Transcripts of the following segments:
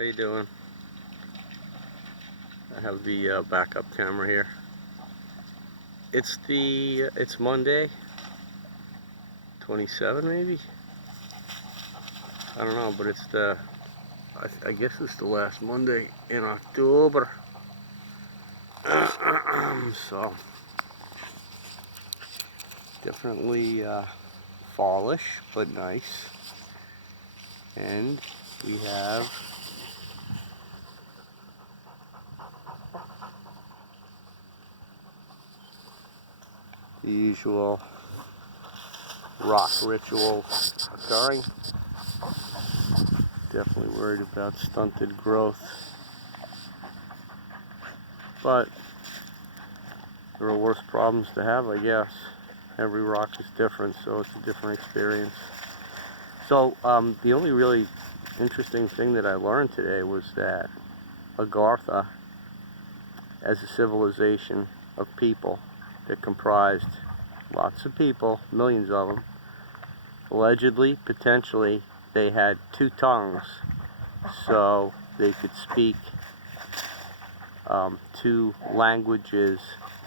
How you doing? I have the backup camera here. It's Monday, 27 maybe? I don't know, but I guess it's the last Monday in October. So, definitely fallish, but nice. And we have the usual rock ritual occurring. Definitely worried about stunted growth. But there are worse problems to have, I guess. Every rock is different, so it's a different experience. So the only really interesting thing that I learned today was that Agartha, as a civilization of people that comprised lots of people, millions of them, allegedly, potentially, they had two tongues, so they could speak two languages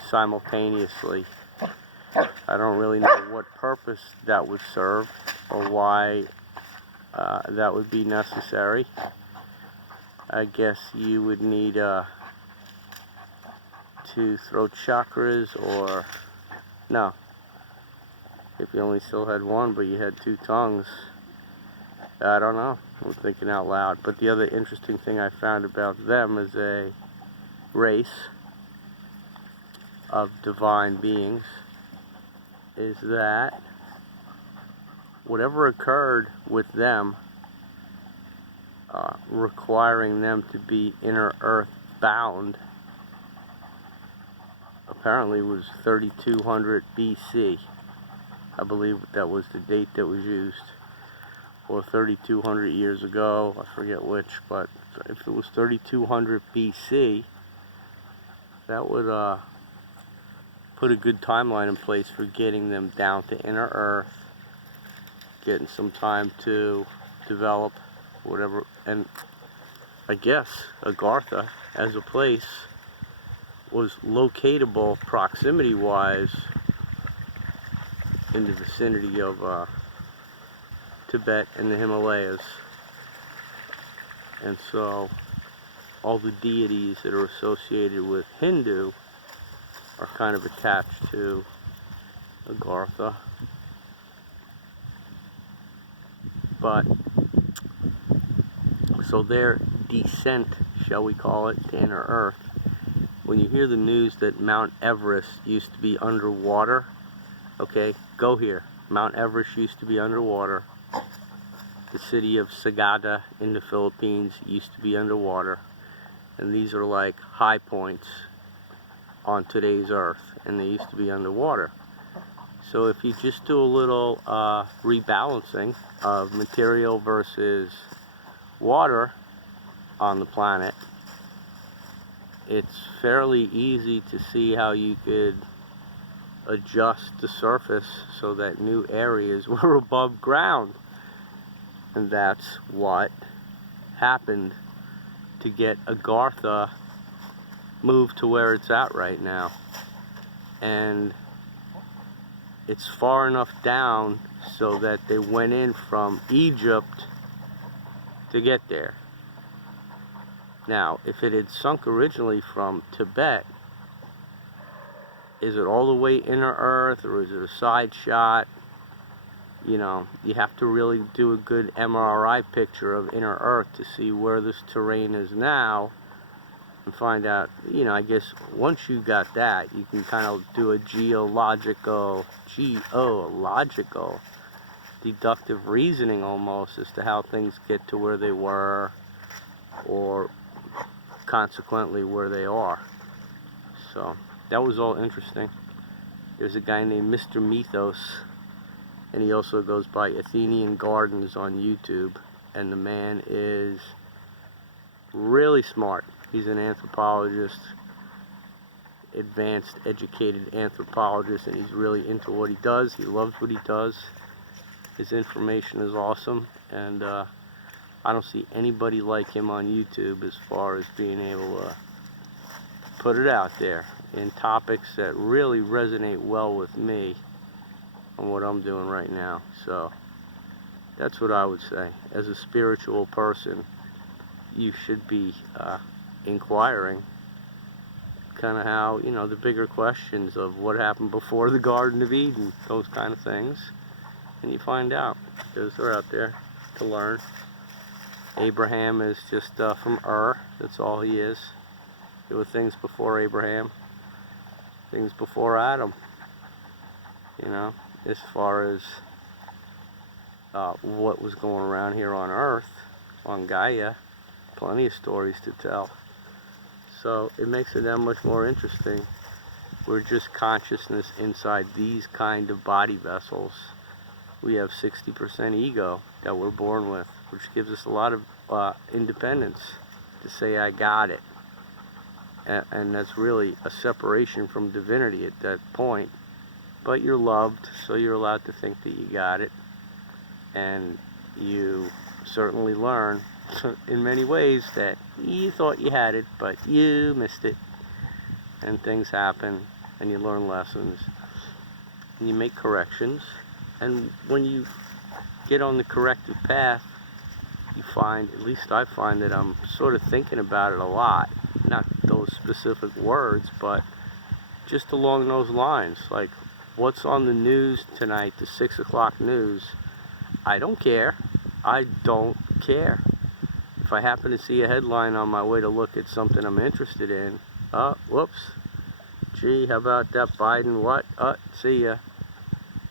simultaneously. I don't really know what purpose that would serve or why that would be necessary. I guess you would need to throw chakras, or no, if you only still had one but you had two tongues. I don't know, I'm thinking out loud. But the other interesting thing I found about them as a race of divine beings is that whatever occurred with them, requiring them to be inner earth bound, apparently was 3200 BC. I believe that was the date that was used, or 3200 years ago, I forget which, but if it was 3200 BC, that would put a good timeline in place for getting them down to inner earth, getting some time to develop whatever. And I guess Agartha as a place was locatable proximity wise in the vicinity of Tibet and the Himalayas. And so all the deities that are associated with Hindu are kind of attached to Agartha. But so their descent, shall we call it, to inner earth, when you hear the news that Mount Everest used to be underwater, okay, go here. Mount Everest used to be underwater. The city of Sagada in the Philippines used to be underwater. And these are like high points on today's earth, and they used to be underwater. So if you just do a little rebalancing of material versus water on the planet, it's fairly easy to see how you could adjust the surface so that new areas were above ground. And that's what happened to get Agartha moved to where it's at right now. And it's far enough down so that they went in from Egypt to get there. Now, if it had sunk originally from Tibet, is it all the way inner earth, or is it a side shot? You know, you have to really do a good MRI picture of inner earth to see where this terrain is now and find out, you know, I guess once you got that, you can kind of do a geological, deductive reasoning almost as to how things get to where they were, or consequently where they are. So that was all interesting. There's a guy named Mr. Mythos, and he also goes by Athenian Gardens on YouTube, and the man is really smart. He's an anthropologist, advanced educated anthropologist, and he's really into what he does. He loves what he does. His information is awesome, and I don't see anybody like him on YouTube as far as being able to put it out there in topics that really resonate well with me and what I'm doing right now. So that's what I would say. As a spiritual person, you should be inquiring kind of how, you know, the bigger questions of what happened before the Garden of Eden, those kind of things. And you find out, because they're out there to learn. Abraham is just from Ur, that's all he is. There were things before Abraham, things before Adam, you know, as far as what was going around here on Earth, on Gaia, plenty of stories to tell. So it makes it that much more interesting. We're just consciousness inside these kind of body vessels. We have 60% ego that we're born with, which gives us a lot of independence to say, I got it. And that's really a separation from divinity at that point. But you're loved, so you're allowed to think that you got it. And you certainly learn in many ways that you thought you had it, but you missed it. And things happen, and you learn lessons, and you make corrections. And when you get on the corrective path, you find, at least I find, that I'm sort of thinking about it a lot. Not those specific words, but just along those lines. Like, what's on the news tonight, the 6 o'clock news? I don't care. I don't care. If I happen to see a headline on my way to look at something I'm interested in, whoops. Gee, how about that Biden? What? See ya.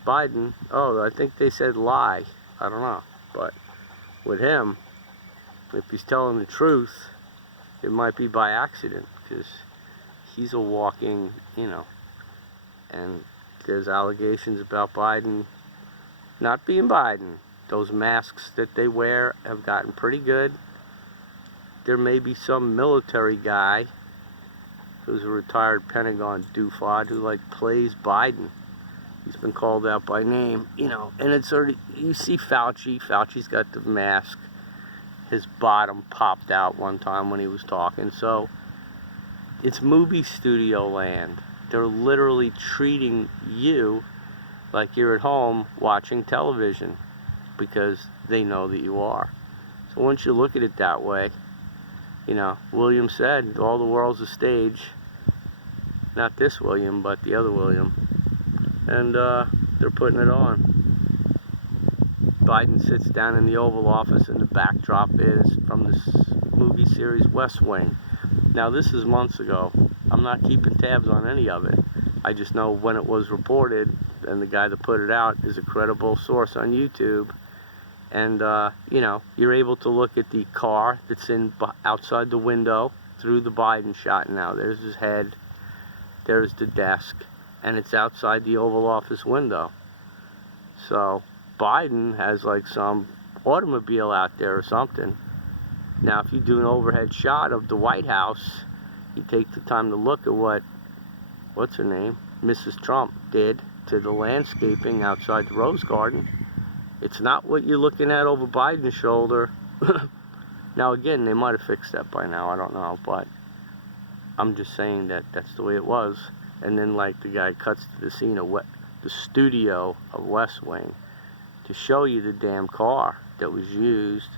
Biden, I think they said lie. I don't know. But with him, if he's telling the truth, it might be by accident, because he's a walking, you know, and there's allegations about Biden not being Biden. Those masks that they wear have gotten pretty good. There may be some military guy who's a retired Pentagon doofod who plays Biden. He's been called out by name, you know, and it's already, you see Fauci's got the mask. His bottom popped out one time when he was talking. So it's movie studio land. They're literally treating you like you're at home watching television, because they know that you are. So once you look at it that way, you know, William said, all the world's a stage. Not this William, but the other William. And they're putting it on. Biden sits down in the Oval Office, and the backdrop is from this movie series West Wing. Now, this is months ago. I'm not keeping tabs on any of it. I just know when it was reported, and the guy that put it out is a credible source on YouTube. And, you know, you're able to look at the car that's outside the window through the Biden shot now. There's his head. There's the desk. And it's outside the Oval Office window. So Biden has some automobile out there or something. Now, if you do an overhead shot of the White House, you take the time to look at what's her name, Mrs. Trump, did to the landscaping outside the Rose Garden. It's not what you're looking at over Biden's shoulder. Now, again, they might have fixed that by now. I don't know, but I'm just saying that that's the way it was. And then, the guy cuts to the scene of the studio of West Wing to show you the damn car that was used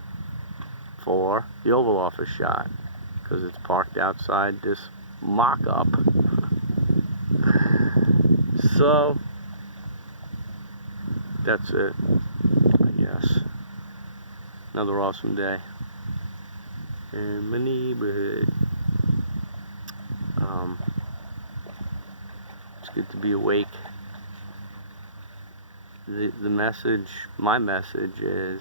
for the Oval Office shot, because it's parked outside this mock-up. So that's it, I guess. Another awesome day in my neighborhood. It's good to be awake. The message, my message is,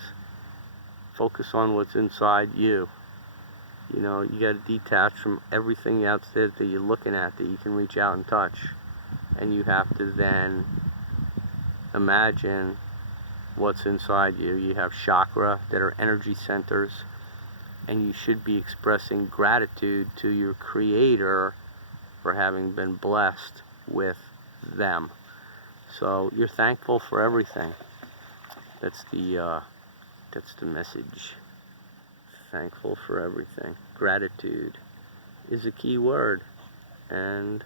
focus on what's inside you. You know, you got to detach from everything out there that you're looking at that you can reach out and touch. And you have to then imagine what's inside you. You have chakra that are energy centers, and you should be expressing gratitude to your creator for having been blessed with them. So you're thankful for everything. That's the message. thankful for everything. Gratitude is a key word, and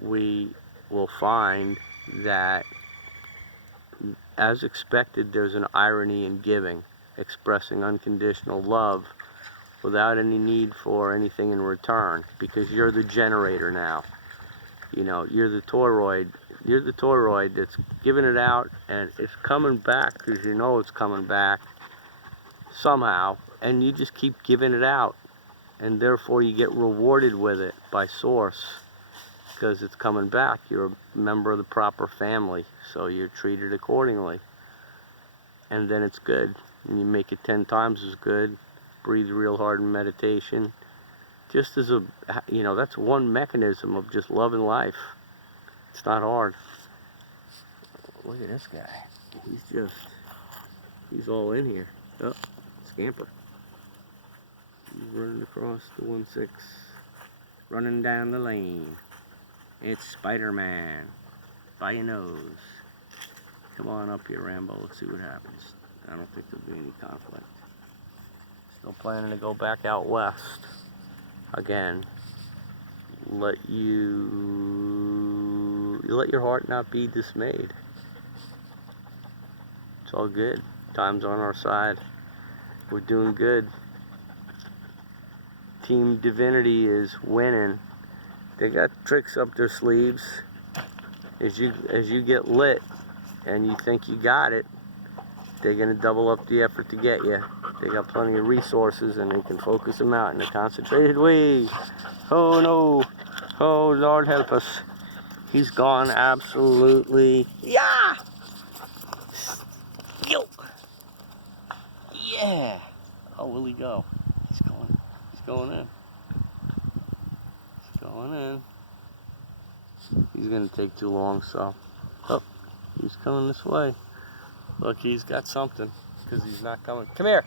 we will find that, as expected, there's an irony in giving, expressing unconditional love without any need for anything in return, because you're the generator now. You know, you're the toroid that's giving it out, and it's coming back because you know it's coming back somehow, and you just keep giving it out, and therefore you get rewarded with it by source because it's coming back. You're a member of the proper family, so you're treated accordingly, and then it's good, and you make it 10 times as good. Breathe real hard in meditation, just as a, you know, that's one mechanism of just loving life. It's not hard. Look at this guy. He's all in here. Oh, scamper. He's running across the 1-6, running down the lane. It's Spider-Man by your nose. Come on up here, Rambo. Let's see what happens. I don't think there'll be any conflict. Still planning to go back out west. Again, let your heart not be dismayed. It's all good. Time's on our side. We're doing good. Team Divinity is winning. They got tricks up their sleeves. As you get lit and you think you got it, they're gonna double up the effort to get you. They got plenty of resources, and they can focus them out in a concentrated way. Oh no! Oh Lord help us! He's gone absolutely. Yeah! Yo! Yeah! Oh, will he go? He's going in. He's going in. He's gonna take too long, so. Oh, he's coming this way. Look, he's got something, because he's not coming. Come here!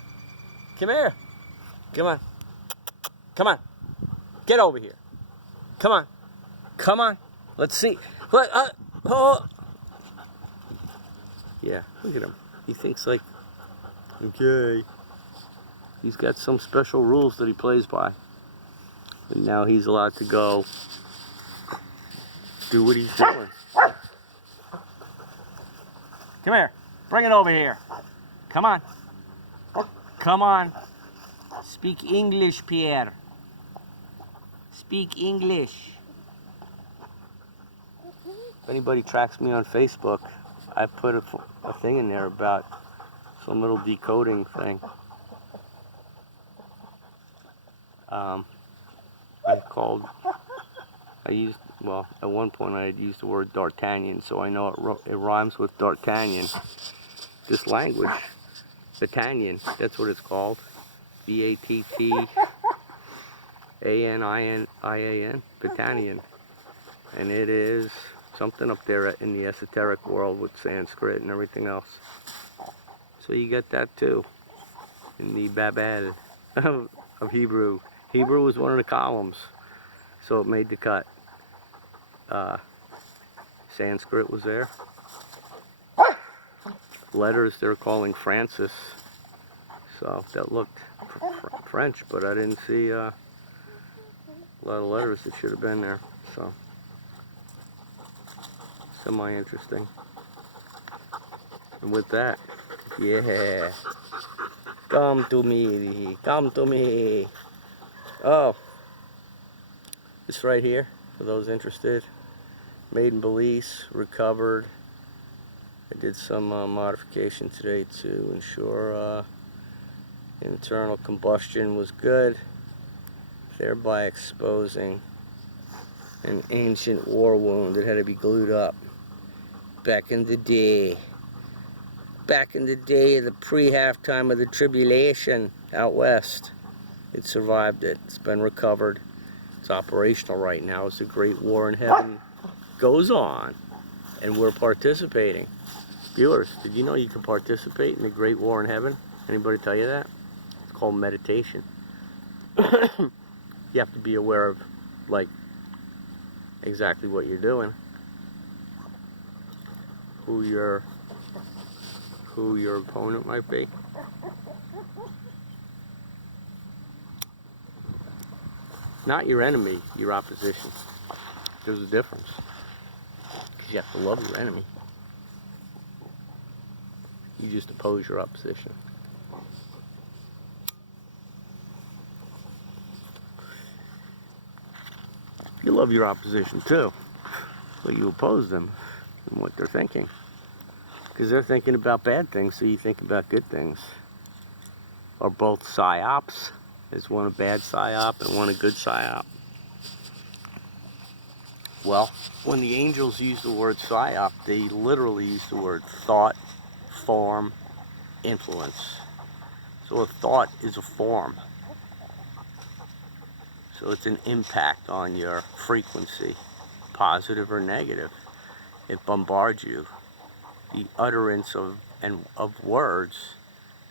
Come here! Come on. Come on. Get over here. Come on. Come on. Let's see. Look, oh. Yeah, look at him. He thinks like, okay. He's got some special rules that he plays by. And now he's allowed to go do what he's doing. Come here. Bring it over here. Come on. Come on. Speak English, Pierre. Speak English. If anybody tracks me on Facebook, I put a thing in there about some little decoding thing. Well, at one point I had used the word D'Artagnan, so I know it rhymes with D'Artagnan. This language, Battanian, that's what it's called. Battanian, Battanian. And it is something up there in the esoteric world with Sanskrit and everything else. So you get that too, in the Babel of Hebrew. Hebrew was one of the columns, so it made the cut. Sanskrit was there. Letters they're calling Francis, so that looked French, but I didn't see a lot of letters that should have been there, so semi-interesting. And with that, yeah, come to me, come to me. Oh, this right here, for those interested, made in Belize, recovered. I did some modification today to ensure internal combustion was good, thereby exposing an ancient war wound that had to be glued up. Back in the day of the pre-halftime of the tribulation out west, it survived it. It's been recovered. It's operational right now as the Great War in Heaven goes on, and we're participating. Viewers, did you know you can participate in the Great War in Heaven? Anybody tell you that? It's called meditation. You have to be aware of, like, exactly what you're doing, who your opponent might be. Not your enemy, your opposition. There's a difference. Because you have to love your enemy. You just oppose your opposition. You love your opposition too, but you oppose them and what they're thinking. Because they're thinking about bad things, so you think about good things. Or both psyops. There's one a bad psyop and one a good psyop. Well, when the angels use the word psyop, they literally use the word thought, form, influence. So a thought is a form. So it's an impact on your frequency, positive or negative. It bombards you. The utterance of words,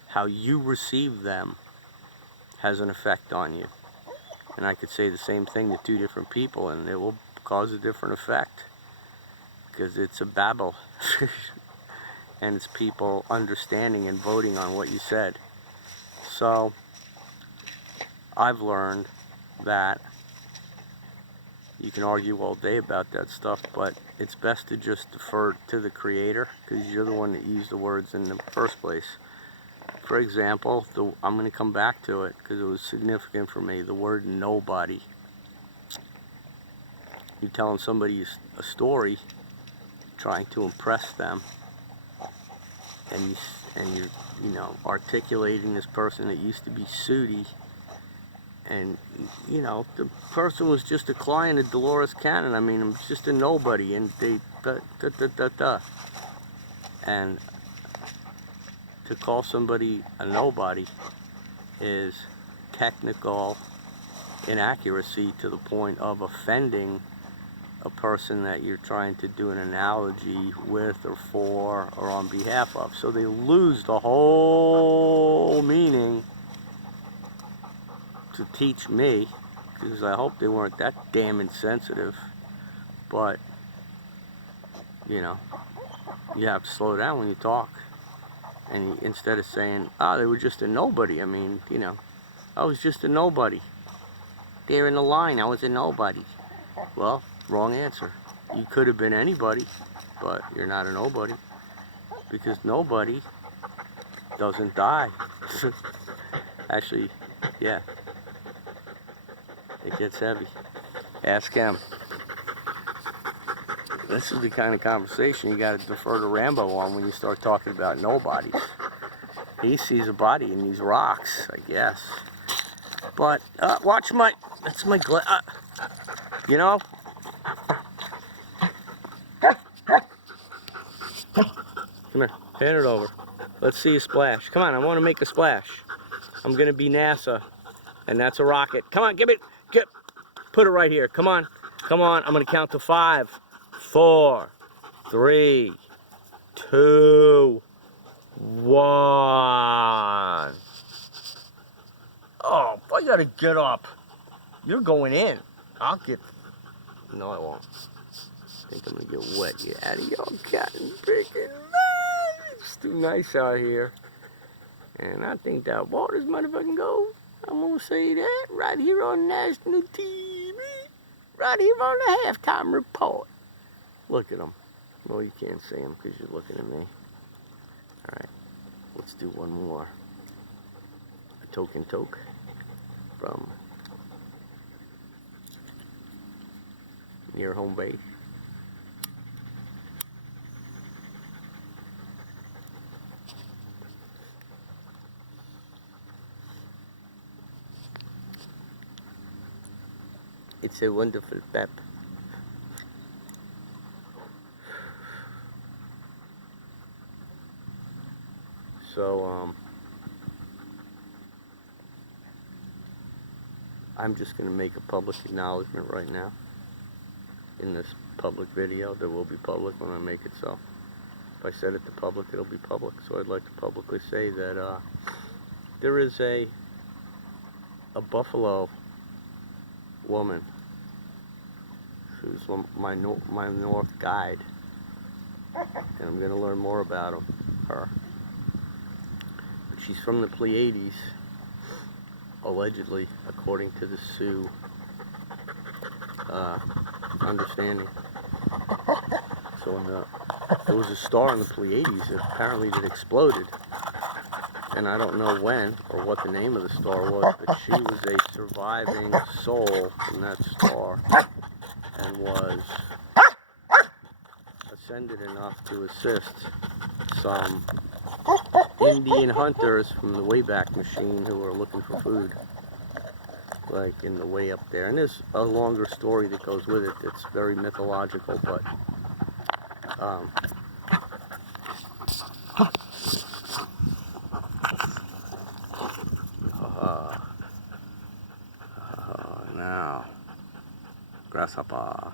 how you receive them, has an effect on you. And I could say the same thing to two different people and it will cause a different effect. Because it's a babble. And it's people understanding and voting on what you said. So, I've learned that you can argue all day about that stuff, but it's best to just defer to the Creator, because you're the one that used the words in the first place. For example, I'm going to come back to it because it was significant for me, the word nobody. You're telling somebody a story, trying to impress them, and you're articulating this person that used to be Sudi, and the person was just a client of Dolores Cannon. I mean, I'm just a nobody, and they and to call somebody a nobody is technical inaccuracy to the point of offending a person that you're trying to do an analogy with or for or on behalf of. So they lose the whole meaning to teach me, because I hope they weren't that damn insensitive, but you have to slow down when you talk. And instead of saying, oh, they were just a nobody, I mean, I was just a nobody. There in the line, I was a nobody. Well, wrong answer. You could have been anybody, but you're not a nobody, because nobody doesn't die. Actually, yeah, it gets heavy. Ask him. This is the kind of conversation you got to defer to Rambo on when you start talking about nobodies. He sees a body in these rocks, I guess. But, watch that's my Come here, hand it over. Let's see you splash. Come on, I want to make a splash. I'm going to be NASA, and that's a rocket. Come on, put it right here. Come on, I'm going to count to 5, 4, 3, 2, 1. Oh, I gotta get up. You're going in. No, I won't. I think I'm gonna get wet. You out of your cotton picking line. It's too nice out here. And I think that water's motherfucking gold. I'm gonna say that right here on national TV. Right here on the halftime report. Look at them. Well, you can't see them because you're looking at me. Alright, let's do one more. A token from near home base. It's a wonderful pep. So, I'm just going to make a public acknowledgement right now in this public video that will be public when I make it. So if I said it to public, it'll be public. So I'd like to publicly say that there is a Buffalo woman who's my North guide, and I'm going to learn more about her. She's from the Pleiades, allegedly, according to the Sioux understanding. So there was a star in the Pleiades apparently that exploded. And I don't know when or what the name of the star was, but she was a surviving soul from that star and was ascended enough to assist some Indian hunters from the Wayback Machine who were looking for food, like in the way up there. And there's a longer story that goes with it that's very mythological, but now, grasshopper.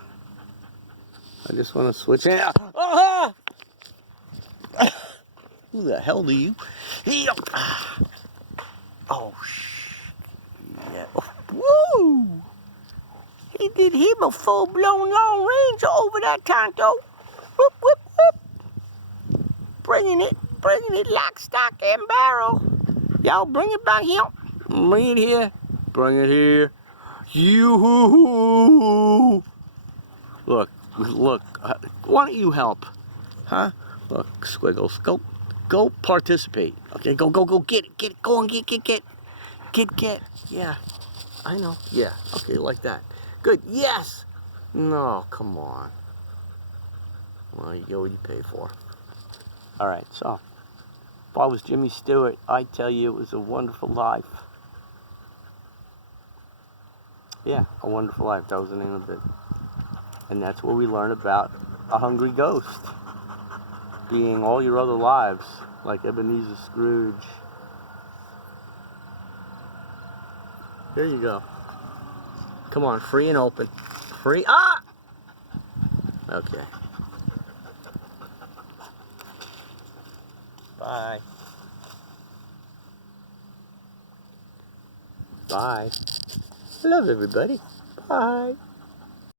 I just want to switch in. Oh! Who the hell do you? Oh, yeah. Woo! He did him a full-blown long range over that Tonto. Whoop, whoop, whoop. Bringing it lock, stock, and barrel. Y'all bring it back here. Bring it here. Bring it here. You. Look. Why don't you help? Huh? Look, Squiggles. Go participate. Okay, go get it. Go on, get. Yeah. I know. Yeah. Okay, like that. Good. Yes. No, come on. Well, you get what you pay for. All right. So, if I was Jimmy Stewart, I'd tell you it was a wonderful life. Yeah, A Wonderful Life. That was the name of it. And that's where we learn about a hungry ghost being all your other lives, like Ebenezer Scrooge. There you go. Come on, free and open. Free. Ah! Okay. Bye. Bye. I love everybody. Bye.